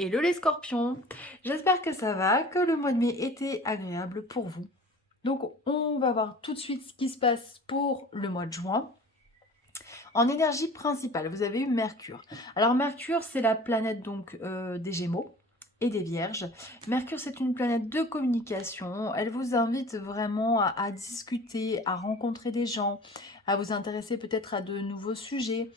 Hello les scorpions, j'espère que ça va, que le mois de mai était agréable pour vous. Donc on va voir tout de suite ce qui se passe pour le mois de juin. En énergie principale, vous avez eu Mercure. Alors Mercure, c'est la planète donc des Gémeaux et des Vierges. Mercure, c'est une planète de communication. Elle vous invite vraiment à discuter, à rencontrer des gens, à vous intéresser peut-être à de nouveaux sujets.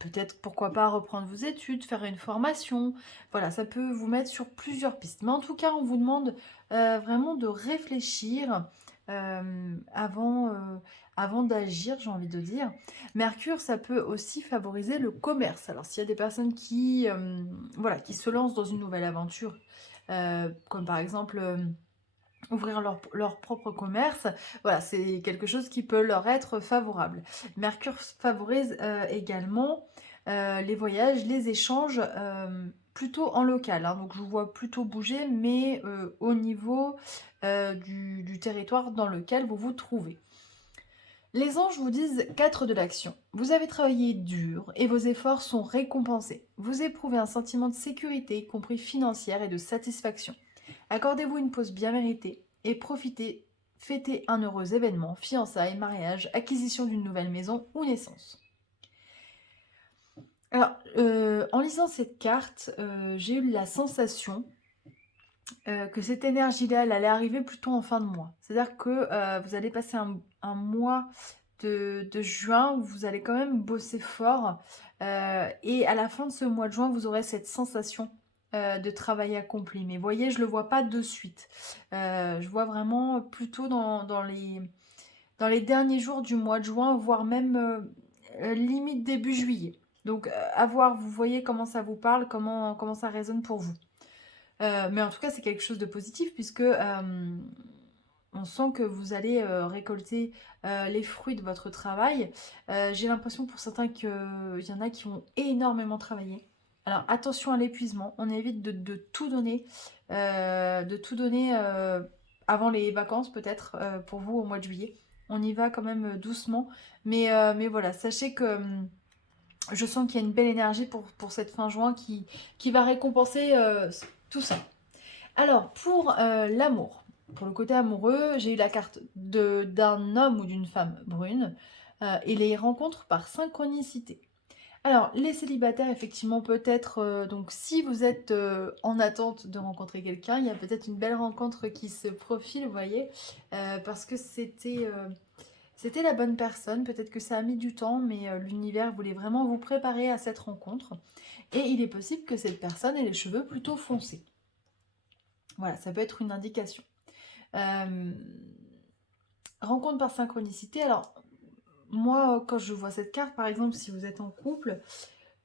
Peut-être, pourquoi pas, reprendre vos études, faire une formation. Voilà, ça peut vous mettre sur plusieurs pistes. Mais en tout cas, on vous demande vraiment de réfléchir avant d'agir, j'ai envie de dire. Mercure, ça peut aussi favoriser le commerce. Alors, s'il y a des personnes voilà, qui se lancent dans une nouvelle aventure, comme par exemple ouvrir leur propre commerce, voilà, c'est quelque chose qui peut leur être favorable. Mercure favorise également les voyages, les échanges, plutôt en local, hein. Donc, je vous vois plutôt bouger, mais au niveau du territoire dans lequel vous vous trouvez. Les anges vous disent 4 de l'action. Vous avez travaillé dur et vos efforts sont récompensés. Vous éprouvez un sentiment de sécurité, y compris financière et de satisfaction. Accordez-vous une pause bien méritée et profitez, fêtez un heureux événement, fiançailles, mariage, acquisition d'une nouvelle maison ou naissance. Alors, en lisant cette carte, j'ai eu la sensation que cette énergie-là, elle allait arriver plutôt en fin de mois. C'est-à-dire que vous allez passer un mois de juin où vous allez quand même bosser fort. Et à la fin de ce mois de juin, vous aurez cette sensation de travail accompli. Mais voyez, je ne le vois pas de suite. Je vois vraiment plutôt dans les derniers jours du mois de juin, voire même limite début juillet. Donc à voir, vous voyez comment ça vous parle, comment ça résonne pour vous. Mais en tout cas, c'est quelque chose de positif puisque on sent que vous allez récolter les fruits de votre travail. J'ai l'impression pour certains qu'il y en a qui ont énormément travaillé. Alors attention à l'épuisement, on évite de tout donner, avant les vacances peut-être pour vous au mois de juillet. On y va quand même doucement, mais voilà, sachez que je sens qu'il y a une belle énergie pour cette fin juin qui va récompenser tout ça. Alors, pour l'amour, pour le côté amoureux, j'ai eu la carte d'un homme ou d'une femme brune et les rencontres par synchronicité. Alors, les célibataires, effectivement, peut-être, donc si vous êtes en attente de rencontrer quelqu'un, il y a peut-être une belle rencontre qui se profile, vous voyez, parce que c'était la bonne personne. Peut-être que ça a mis du temps, mais l'univers voulait vraiment vous préparer à cette rencontre. Et il est possible que cette personne ait les cheveux plutôt foncés. Voilà, ça peut être une indication. Euh, Rencontre par synchronicité. Alors, moi, quand je vois cette carte, par exemple, si vous êtes en couple,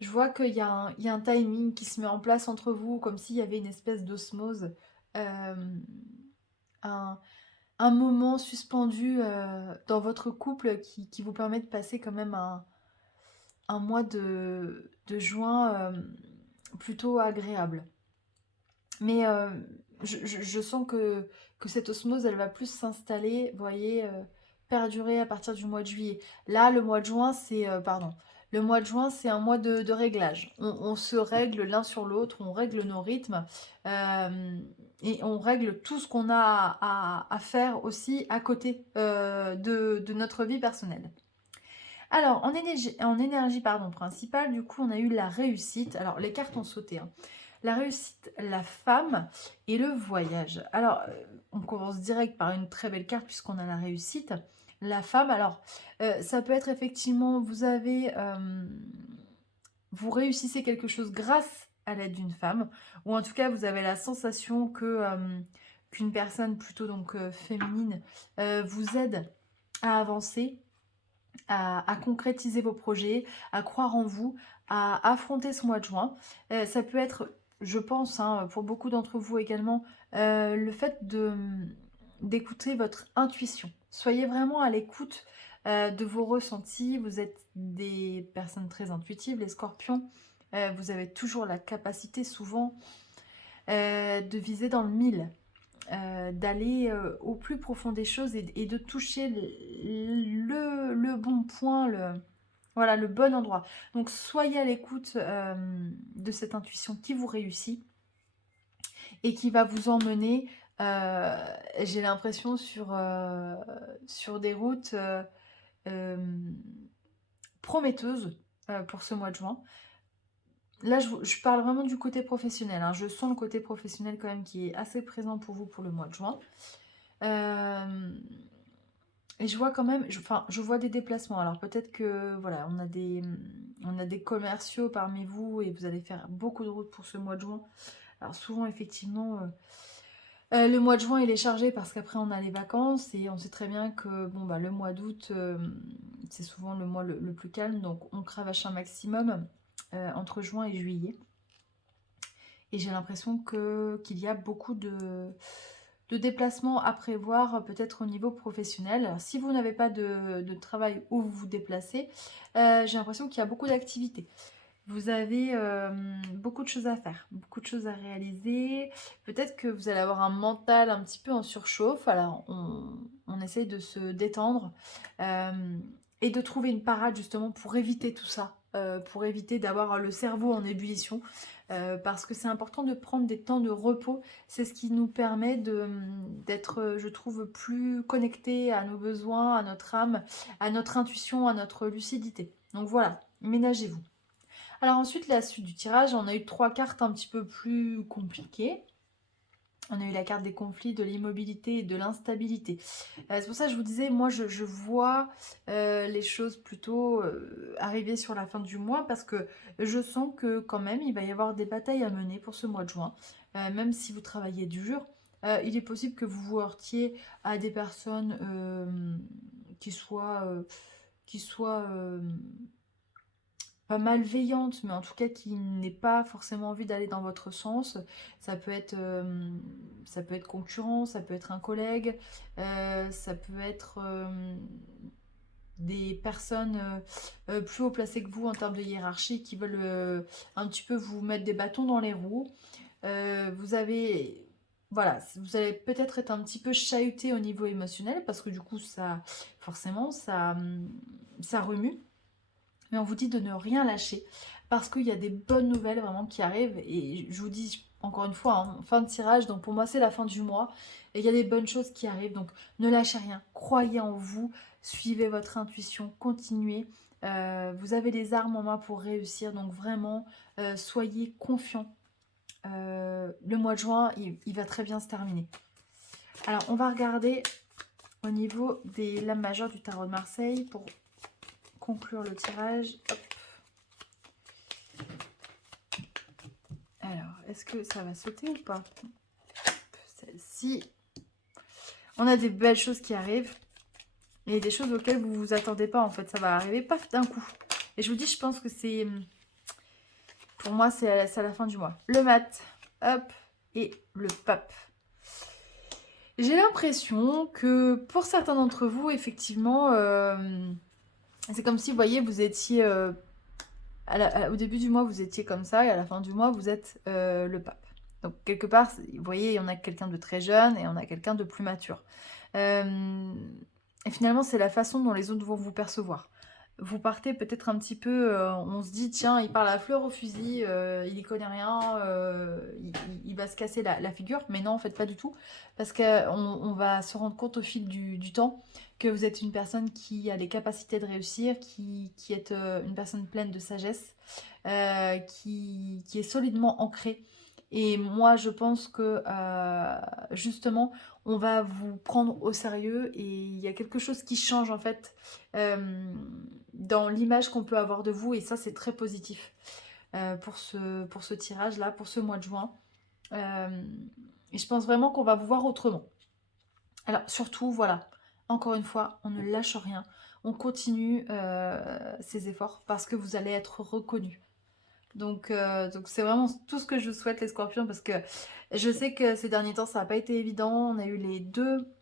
je vois il y a un timing qui se met en place entre vous, comme s'il y avait une espèce d'osmose, euh, un, un moment suspendu dans votre couple qui vous permet de passer quand même un mois de juin plutôt agréable. Mais je sens que cette osmose, elle va plus s'installer, vous voyez, perdurer à partir du mois de juillet. Là, le mois de juin, pardon, le mois de juin, c'est un mois de réglage. On se règle l'un sur l'autre, on règle nos rythmes et on règle tout ce qu'on a à faire aussi à côté de notre vie personnelle. Alors, en énergie pardon, principale, du coup, on a eu la réussite. Alors, les cartes ont sauté, hein. La réussite, la femme et le voyage. Alors, on commence direct par une très belle carte puisqu'on a la réussite. La femme, alors, ça peut être effectivement, vous réussissez quelque chose grâce à l'aide d'une femme, ou en tout cas, vous avez la sensation qu'une personne plutôt donc féminine vous aide à avancer, à concrétiser vos projets, à croire en vous, à affronter ce mois de juin. Ça peut être, je pense, hein, pour beaucoup d'entre vous également, le fait d'écouter votre intuition. Soyez vraiment à l'écoute de vos ressentis. Vous êtes des personnes très intuitives, les scorpions. Vous avez toujours la capacité, souvent, de viser dans le mille, d'aller au plus profond des choses et de toucher le bon point, Voilà, le bon endroit. Donc soyez à l'écoute de cette intuition qui vous réussit et qui va vous emmener, j'ai l'impression, sur des routes hem, prometteuses pour ce mois de juin. Là, je parle vraiment du côté professionnel, hein. Je sens le côté professionnel quand même qui est assez présent pour vous pour le mois de juin. Hem Et je vois quand même, enfin, je vois des déplacements. Alors peut-être que voilà, on a des commerciaux parmi vous et vous allez faire beaucoup de routes pour ce mois de juin. Alors souvent, effectivement, le mois de juin, il est chargé parce qu'après on a les vacances et on sait très bien que bon, bah, le mois d'août, c'est souvent le mois le plus calme, donc on cravache un maximum entre juin et juillet. Et j'ai l'impression qu'il y a beaucoup de déplacements à prévoir, peut-être au niveau professionnel. Alors, si vous n'avez pas de travail où vous vous déplacez, j'ai l'impression qu'il y a beaucoup d'activités. Vous avez beaucoup de choses à faire, beaucoup de choses à réaliser. Peut-être que vous allez avoir un mental un petit peu en surchauffe. Alors, on essaye de se détendre euh, et de trouver une parade justement pour éviter tout ça, pour éviter d'avoir le cerveau en ébullition. Parce que c'est important de prendre des temps de repos. C'est ce qui nous permet d'être, je trouve, plus connectés à nos besoins, à notre âme, à notre intuition, à notre lucidité. Donc voilà, ménagez-vous. Alors ensuite, la suite du tirage, on a eu 3 cartes un petit peu plus compliquées. On a eu la carte des conflits, de l'immobilité et de l'instabilité. C'est pour ça que je vous disais, moi je vois les choses plutôt arriver sur la fin du mois parce que je sens que quand même il va y avoir des batailles à mener pour ce mois de juin. Même si vous travaillez dur, il est possible que vous vous heurtiez à des personnes qui soient pas malveillante, mais en tout cas qui n'ait pas forcément envie d'aller dans votre sens. Ça peut être, ça peut être concurrent, ça peut être un collègue, ça peut être des personnes plus haut placées que vous en termes de hiérarchie qui veulent un petit peu vous mettre des bâtons dans les roues. Vous avez... Voilà, vous allez peut-être être un petit peu chahuté au niveau émotionnel parce que du coup, ça, forcément, ça remue. Mais on vous dit de ne rien lâcher parce qu'il y a des bonnes nouvelles vraiment qui arrivent. Et je vous dis encore une fois, hein, fin de tirage, donc pour moi c'est la fin du mois. Et il y a des bonnes choses qui arrivent, donc ne lâchez rien, croyez en vous, suivez votre intuition, continuez. Vous avez les armes en main pour réussir, donc vraiment soyez confiants. Le mois de juin, il va très bien se terminer. Alors on va regarder au niveau des lames majeures du tarot de Marseille pour conclure le tirage. Hop. Alors, est-ce que ça va sauter ou pas? Celle-ci. On a des belles choses qui arrivent. Et des choses auxquelles vous vous attendez pas, en fait. Ça va arriver, paf, d'un coup. Et je vous dis, je pense que c'est... Pour moi, c'est à la fin du mois. Le mat, hop, et le pape. J'ai l'impression que pour certains d'entre vous, effectivement, c'est comme si, vous voyez, vous étiez... au début du mois, vous étiez comme ça, et à la fin du mois, vous êtes le pape. Donc, quelque part, vous voyez, on a quelqu'un de très jeune et on a quelqu'un de plus mature. Et finalement, c'est la façon dont les autres vont vous percevoir. Vous partez peut-être un petit peu, on se dit, tiens, il parle à fleur au fusil, il y connaît rien, il va se casser la figure. Mais non, en fait, pas du tout. Parce qu'on va se rendre compte au fil du temps que vous êtes une personne qui a les capacités de réussir, qui est une personne pleine de sagesse, qui est solidement ancrée. Et moi, je pense que justement, on va vous prendre au sérieux et il y a quelque chose qui change en fait dans l'image qu'on peut avoir de vous et ça, c'est très positif pour ce tirage-là, pour ce mois de juin. Euh, et je pense vraiment qu'on va vous voir autrement. Alors surtout, voilà, encore une fois, on ne lâche rien. On continue ses efforts parce que vous allez être reconnu. Donc c'est vraiment tout ce que je vous souhaite les scorpions parce que je sais que ces derniers temps ça n'a pas été évident. On a eu les deux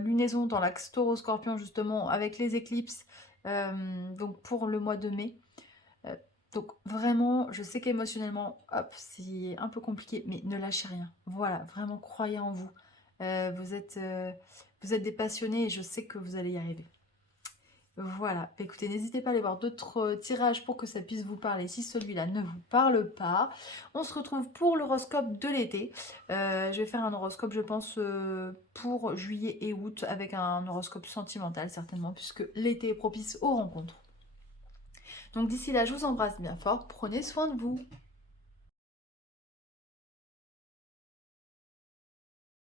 lunaisons dans l'axe taureau-scorpion justement avec les éclipses donc pour le mois de mai. Euh, donc vraiment je sais qu'émotionnellement hop c'est un peu compliqué mais ne lâchez rien. Voilà, vraiment croyez en vous. Euh, vous êtes, euh, vous êtes des passionnés et je sais que vous allez y arriver. Voilà. Bah, écoutez, n'hésitez pas à aller voir d'autres tirages pour que ça puisse vous parler si celui-là ne vous parle pas. On se retrouve pour l'horoscope de l'été. Je vais faire un horoscope, je pense, pour juillet et août, avec un horoscope sentimental certainement, puisque l'été est propice aux rencontres. Donc d'ici là, je vous embrasse bien fort. Prenez soin de vous.